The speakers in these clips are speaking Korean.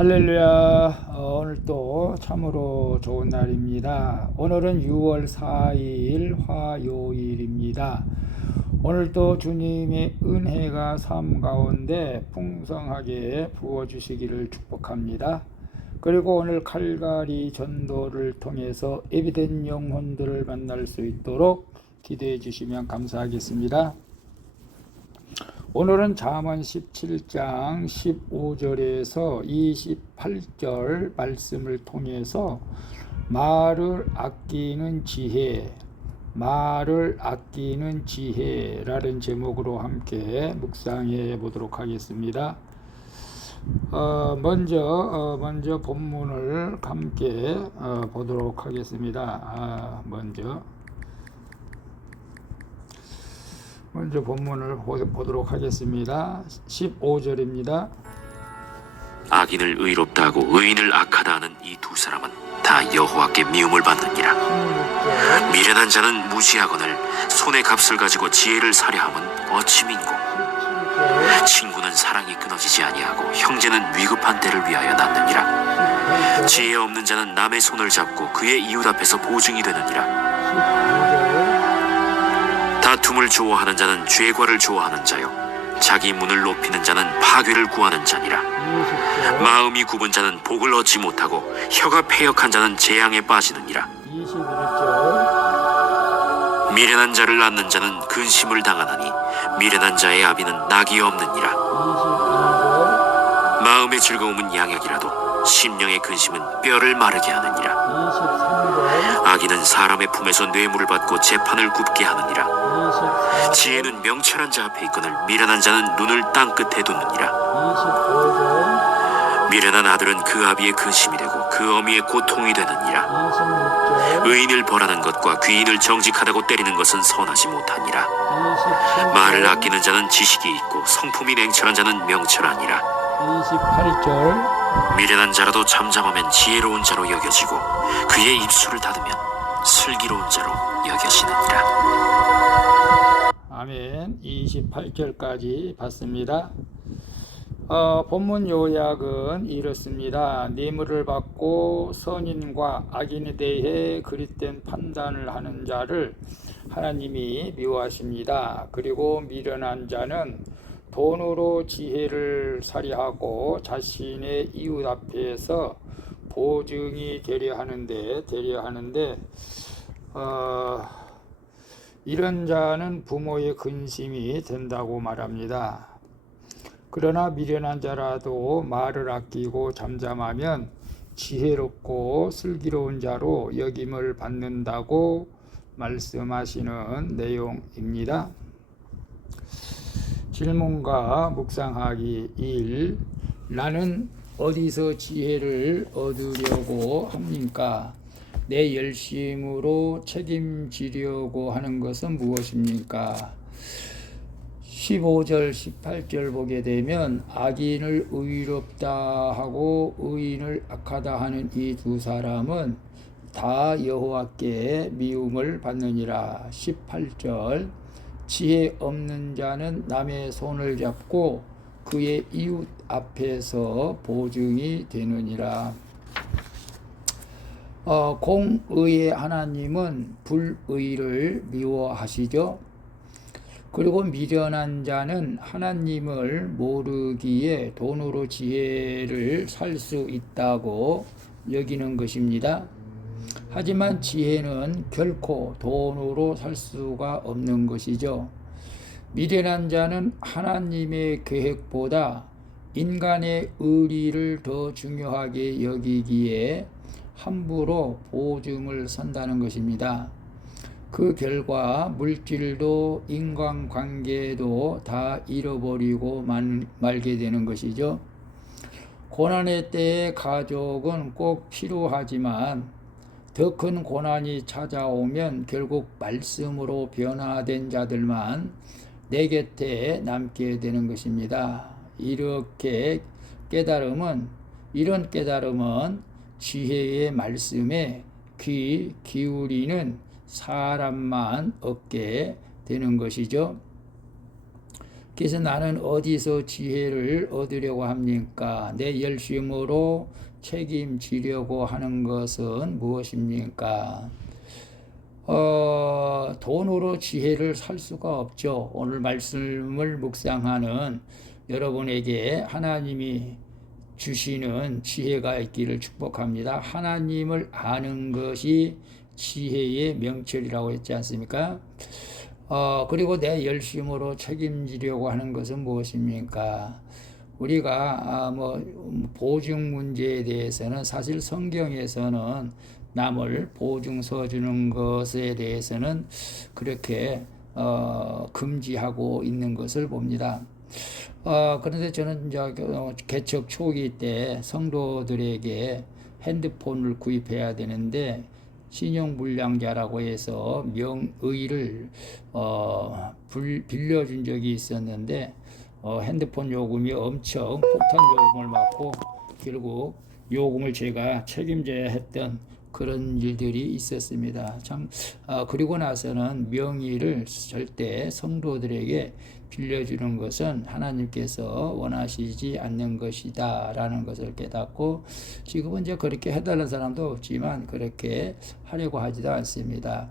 할렐루야. 오늘 또 참으로 좋은 날입니다. 오늘은 6월 4일 화요일입니다. 오늘도 주님의 은혜가 삶 가운데 풍성하게 부어주시기를 축복합니다. 그리고 오늘 칼갈이 전도를 통해서 예비된 영혼들을 만날 수 있도록 기도해 주시면 감사하겠습니다. 오늘은 잠언 17장 15절에서 28절 말씀을 통해서 말을 아끼는 지혜라는 제목으로 함께 묵상해 보도록 하겠습니다. 먼저 본문을 함께 보도록 하겠습니다. 먼저 본문을 보도록 하겠습니다. 15절입니다. 악인을 의롭다 하고 의인을 악하다 하는 이 두 사람은 다 여호와께 미움을 받느니라. 미련한 자는 무지하거늘 손의 값을 가지고 지혜를 사려함은 어찌 민고. 친구는 사랑이 끊어지지 아니하고 형제는 위급한 때를 위하여 낳느니라. 지혜 없는 자는 남의 손을 잡고 그의 이웃 앞에서 보증이 되느니라. 다툼을 좋아하는 자는 죄과를 좋아하는 자요 자기 문을 높이는 자는 파괴를 구하는 자니라. 마음이 굽은 자는 복을 얻지 못하고 혀가 패역한 자는 재앙에 빠지느니라. 21절. 미련한 자를 낳는 자는 근심을 당하나니 미련한 자의 아비는 낙이 없느니라. 22절. 마음의 즐거움은 양약이라도 심령의 근심은 뼈를 마르게 하느니라. 23절. 악인은 사람의 품에서 뇌물을 받고 재판을 굽게 하느니라. 24절. 지혜는 명철한 자 앞에 있거늘 미련한 자는 눈을 땅끝에 두느니라. 25절. 미련한 아들은 그 아비의 근심이 되고 그 어미의 고통이 되느니라. 26절. 의인을 벌하는 것과 귀인을 정직하다고 때리는 것은 선하지 못하니라. 27절. 말을 아끼는 자는 지식이 있고 성품이 냉철한 자는 명철하니라. 28절. 미련한 자라도 잠잠하면 지혜로운 자로 여겨지고 그의 입술을 닫으면 슬기로운 자로 여겨지느니라. 아멘. 28절까지 봤습니다. 본문 요약은 이렇습니다. 뇌물을 받고 선인과 악인에 대해 그릇된 판단을 하는 자를 하나님이 미워하십니다. 그리고 미련한 자는 돈으로 지혜를 살이하고 자신의 이웃 앞에서 보증이 되려 하는데 이런 자는 부모의 근심이 된다고 말합니다. 그러나 미련한 자라도 말을 아끼고 잠잠하면 지혜롭고 슬기로운 자로 여김을 받는다고 말씀하시는 내용입니다. 질문과 묵상하기 1. 나는 어디서 지혜를 얻으려고 합니까? 내 열심으로 책임지려고 하는 것은 무엇입니까? 15절, 18절 보게 되면 악인을 의롭다 하고 의인을 악하다 하는 이 두 사람은 다 여호와께 미움을 받느니라. 18절. 지혜 없는 자는 남의 손을 잡고 그의 이웃 앞에서 보증이 되느니라. 공의의 하나님은 불의를 미워하시죠. 그리고 미련한 자는 하나님을 모르기에 돈으로 지혜를 살 수 있다고 여기는 것입니다. 하지만 지혜는 결코 돈으로 살 수가 없는 것이죠. 미련한 자는 하나님의 계획보다 인간의 의리를 더 중요하게 여기기에 함부로 보증을 선다는 것입니다. 그 결과 물질도 인간관계도 다 잃어버리고 말게 되는 것이죠. 고난의 때에 가족은 꼭 필요하지만 더 큰 고난이 찾아오면 결국 말씀으로 변화된 자들만 내 곁에 남게 되는 것입니다. 이런 깨달음은 지혜의 말씀에 귀 기울이는 사람만 얻게 되는 것이죠. 그래서 나는 어디서 지혜를 얻으려고 합니까? 내 열심으로 책임지려고 하는 것은 무엇입니까? 돈으로 지혜를 살 수가 없죠. 오늘 말씀을 묵상하는 여러분에게 하나님이 주시는 지혜가 있기를 축복합니다. 하나님을 아는 것이 지혜의 명철이라고 했지 않습니까? 그리고 내 열심으로 책임지려고 하는 것은 무엇입니까? 우리가 보증 문제에 대해서는 사실 성경에서는 남을 보증서 주는 것에 대해서는 그렇게 금지하고 있는 것을 봅니다. 그런데 저는 이제 개척 초기 때 성도들에게 핸드폰을 구입해야 되는데 신용불량자라고 해서 명의를 빌려준 적이 있었는데 핸드폰 요금이 엄청 폭탄 요금을 맞고 결국 요금을 제가 책임져야 했던 그런 일들이 있었습니다. 참 그리고 나서는 명의를 절대 성도들에게 빌려주는 것은 하나님께서 원하시지 않는 것이다 라는 것을 깨닫고 지금은 이제 그렇게 해달라는 사람도 없지만 그렇게 하려고 하지도 않습니다.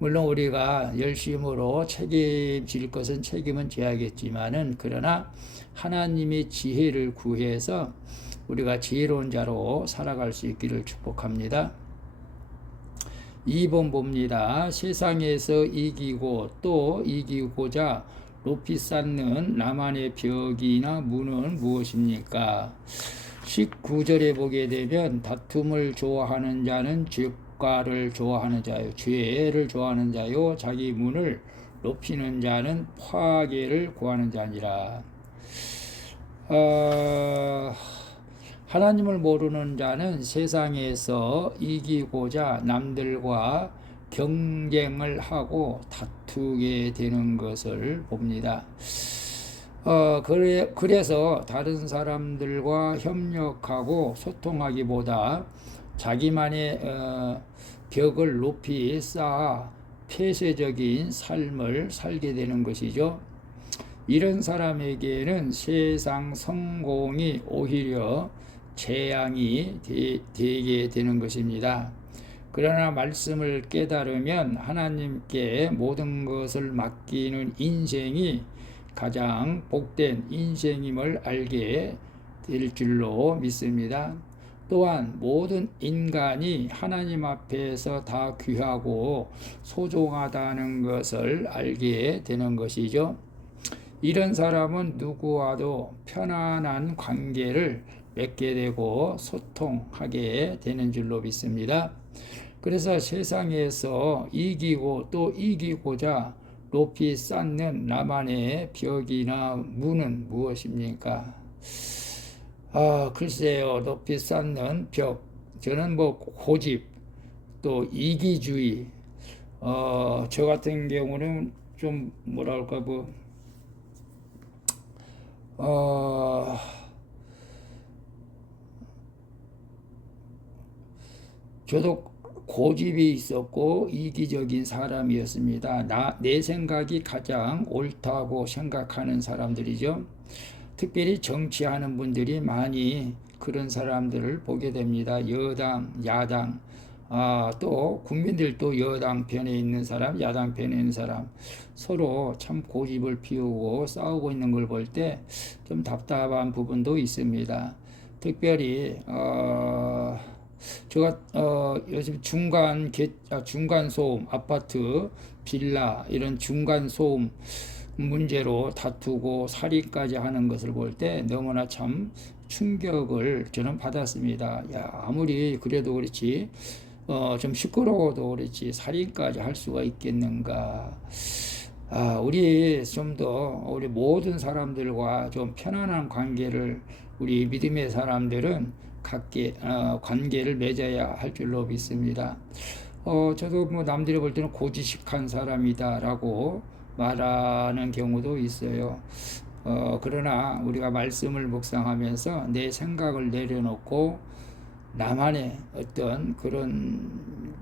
물론 우리가 열심으로 책임질 것은 책임은 져야겠지만은 그러나 하나님의 지혜를 구해서 우리가 지혜로운 자로 살아갈 수 있기를 축복합니다. 2번 봅니다. 세상에서 이기고 또 이기고자 높이 쌓는 나만의 벽이나 문은 무엇입니까? 19절에 보게 되면 다툼을 좋아하는 자는 죄가를 좋아하는 자요 죄를 좋아하는 자요 자기 문을 높이는 자는 파괴를 구하는 자니라. 하나님을 모르는 자는 세상에서 이기고자 남들과 경쟁을 하고 다투게 되는 것을 봅니다. 그래서 다른 사람들과 협력하고 소통하기보다 자기만의 벽을 높이 쌓아 폐쇄적인 삶을 살게 되는 것이죠. 이런 사람에게는 세상 성공이 오히려 재앙이 되게 되는 것입니다. 그러나 말씀을 깨달으면 하나님께 모든 것을 맡기는 인생이 가장 복된 인생임을 알게 될 줄로 믿습니다. 또한 모든 인간이 하나님 앞에서 다 귀하고 소중하다는 것을 알게 되는 것이죠. 이런 사람은 누구와도 편안한 관계를 맺게 되고 소통하게 되는 줄로 믿습니다. 그래서 세상에서 이기고 또 이기고자 높이 쌓는 나만의 벽이나 문은 무엇입니까? 글쎄요, 높이 쌓는 벽. 저는 고집, 또 이기주의. 저 같은 경우는 좀 뭐랄까 저도 고집이 있었고 이기적인 사람이었습니다. 내 생각이 가장 옳다고 생각하는 사람들이죠. 특별히 정치하는 분들이 많이 그런 사람들을 보게 됩니다. 여당, 야당, 또 국민들도 여당 편에 있는 사람, 야당 편에 있는 사람 서로 참 고집을 피우고 싸우고 있는 걸 볼 때 좀 답답한 부분도 있습니다. 특별히 제가 요즘 중간 소음, 아파트, 빌라 이런 중간 소음 문제로 다투고 살인까지 하는 것을 볼 때 너무나 참 충격을 저는 받았습니다. 아무리 그래도 그렇지 좀 시끄러워도 그렇지 살인까지 할 수가 있겠는가. 우리 좀 더 우리 모든 사람들과 좀 편안한 관계를 우리 믿음의 사람들은 관계를 맺어야 할 줄로 믿습니다. 저도 남들이 볼 때는 고지식한 사람이다라고 말하는 경우도 있어요. 그러나 우리가 말씀을 묵상하면서 내 생각을 내려놓고 나만의 어떤 그런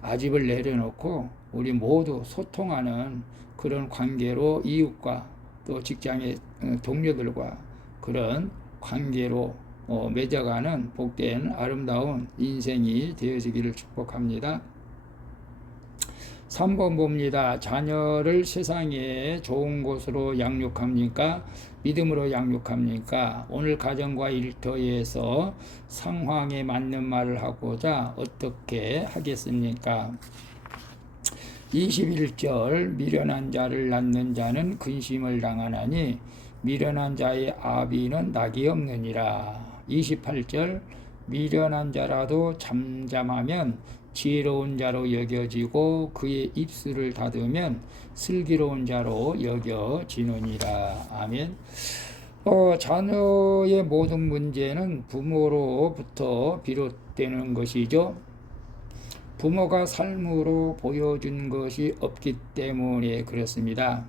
아집을 내려놓고 우리 모두 소통하는 그런 관계로 이웃과 또 직장의 동료들과 그런 관계로 맺어가는 복된 아름다운 인생이 되어지기를 축복합니다. 3번 봅니다. 자녀를 세상에 좋은 곳으로 양육합니까? 믿음으로 양육합니까? 오늘 가정과 일터에서 상황에 맞는 말을 하고자 어떻게 하겠습니까? 21절 미련한 자를 낳는 자는 근심을 당하나니 미련한 자의 아비는 낙이 없느니라. 28절 미련한 자라도 잠잠하면 지혜로운 자로 여겨지고 그의 입술을 닫으면 슬기로운 자로 여겨지느니라. 아멘. 자녀의 모든 문제는 부모로부터 비롯되는 것이죠. 부모가 삶으로 보여준 것이 없기 때문에 그렇습니다.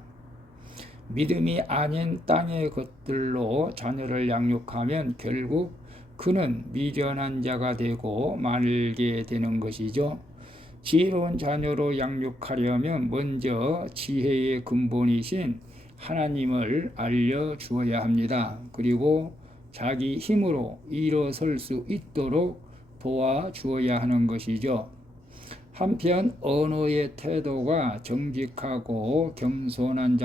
믿음이 아닌 땅의 것들로 자녀를 양육하면 결국 그는 미련한 자가 되고 말게 되는 것이죠. 지혜로운 자녀로 양육하려면 먼저 지혜의 근본이신 하나님을 알려주어야 합니다. 그리고 자기 힘으로 일어설 수 있도록 도와주어야 하는 것이죠. 한편 언어의 태도가 정직하고 겸손한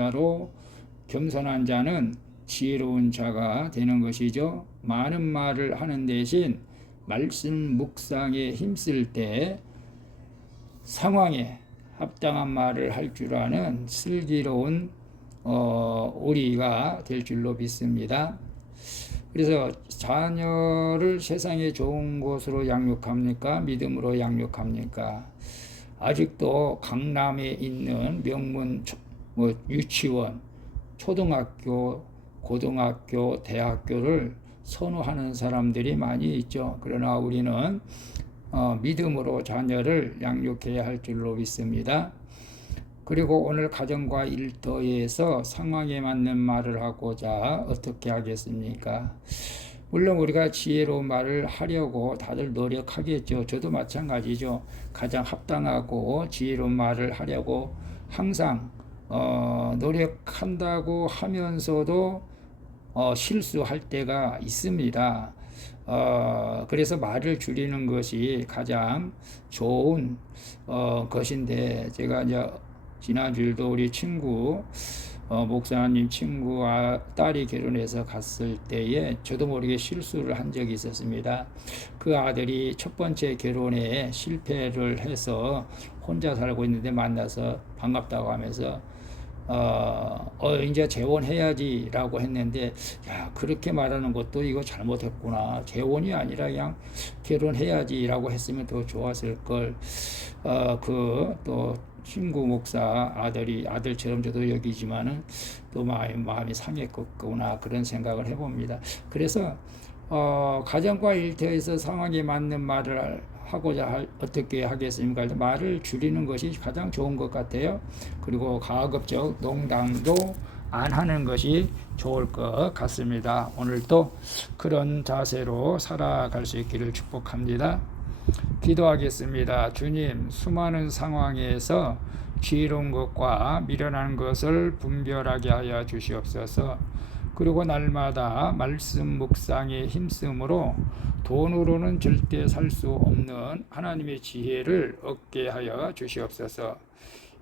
자는 지혜로운 자가 되는 것이죠. 많은 말을 하는 대신 말씀 묵상에 힘쓸 때 상황에 합당한 말을 할 줄 아는 슬기로운 우리가 될 줄로 믿습니다. 그래서 자녀를 세상에 좋은 곳으로 양육합니까? 믿음으로 양육합니까? 아직도 강남에 있는 명문 유치원, 초등학교, 고등학교, 대학교를 선호하는 사람들이 많이 있죠. 그러나 우리는 믿음으로 자녀를 양육해야 할 줄로 믿습니다. 그리고 오늘 가정과 일터에서 상황에 맞는 말을 하고자 어떻게 하겠습니까? 물론 우리가 지혜로운 말을 하려고 다들 노력하겠죠. 저도 마찬가지죠. 가장 합당하고 지혜로운 말을 하려고 항상 노력한다고 하면서도 실수할 때가 있습니다. 그래서 말을 줄이는 것이 가장 좋은 것인데, 제가 이제 지난주에도 우리 친구 목사님 친구 딸이 결혼해서 갔을 때에 저도 모르게 실수를 한 적이 있었습니다. 그 아들이 첫 번째 결혼에 실패를 해서 혼자 살고 있는데 만나서 반갑다고 하면서 이제 재혼해야지 라고 했는데, 야, 그렇게 말하는 것도 이거 잘못했구나. 재혼이 아니라 그냥 결혼해야지 라고 했으면 더 좋았을 걸. 또 친구 목사 아들처럼 저도 여기지만은 또 마음이 상했겠구나, 그런 생각을 해봅니다. 그래서 가정과 일터에서 상황에 맞는 말을 하고자 어떻게 하겠습니까? 말을 줄이는 것이 가장 좋은 것 같아요. 그리고 가급적 농담도 안 하는 것이 좋을 것 같습니다. 오늘도 그런 자세로 살아갈 수 있기를 축복합니다. 기도하겠습니다. 주님, 수많은 상황에서 지혜로운 것과 미련한 것을 분별하게 하여 주시옵소서. 그리고 날마다 말씀 묵상에 힘쓰므로 돈으로는 절대 살 수 없는 하나님의 지혜를 얻게 하여 주시옵소서.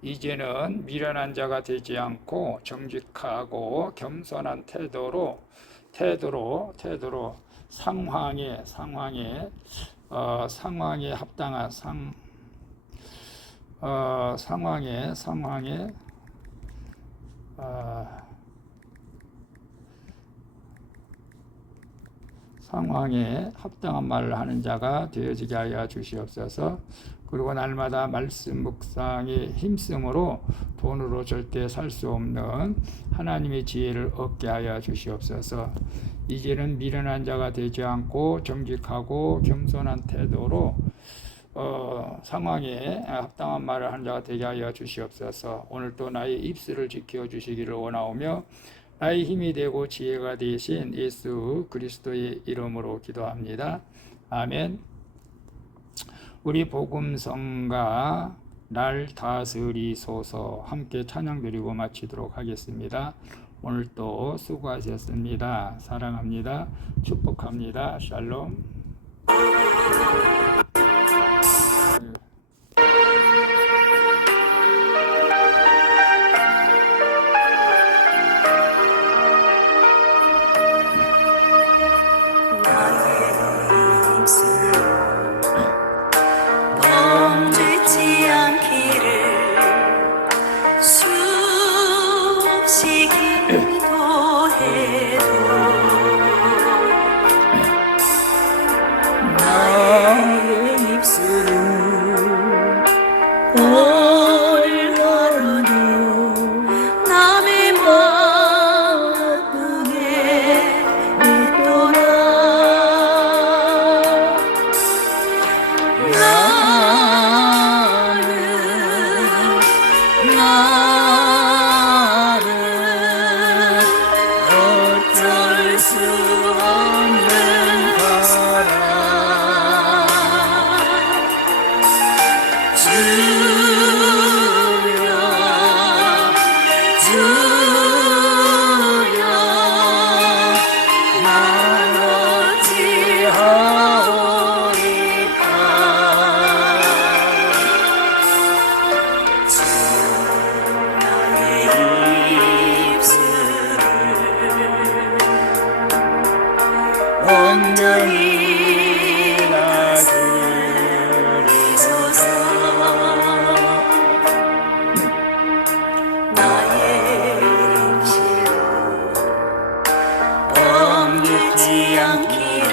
이제는 미련한 자가 되지 않고 정직하고 겸손한 태도로 상황에 합당한 상황에 합당한 말을 하는 자가 되어지게 하여 주시옵소서. 그리고 날마다 말씀 묵상에 힘쓰므로 돈으로 절대 살 수 없는 하나님의 지혜를 얻게 하여 주시옵소서. 이제는 미련한 자가 되지 않고 정직하고 겸손한 태도로 상황에 합당한 말을 하는 자가 되게 하여 주시옵소서. 오늘도 나의 입술을 지켜 주시기를 원하오며 나의 힘이 되고 지혜가 되신 예수 그리스도의 이름으로 기도합니다. 아멘. 우리 복음성가 날 다스리소서 함께 찬양 드리고 마치도록 하겠습니다. 오늘 또 수고하셨습니다. 사랑합니다. 축복합니다. 샬롬. 범죄치 않기를 수없이 기도해도 나의 입술은 올가로도 남의 마음에 있도록 나는 어쩔 수 없는 사람 주여 주여 난 어찌하오리까 나의 입술을 온전히 다스리소서 나의 행실로 범죄치 않기를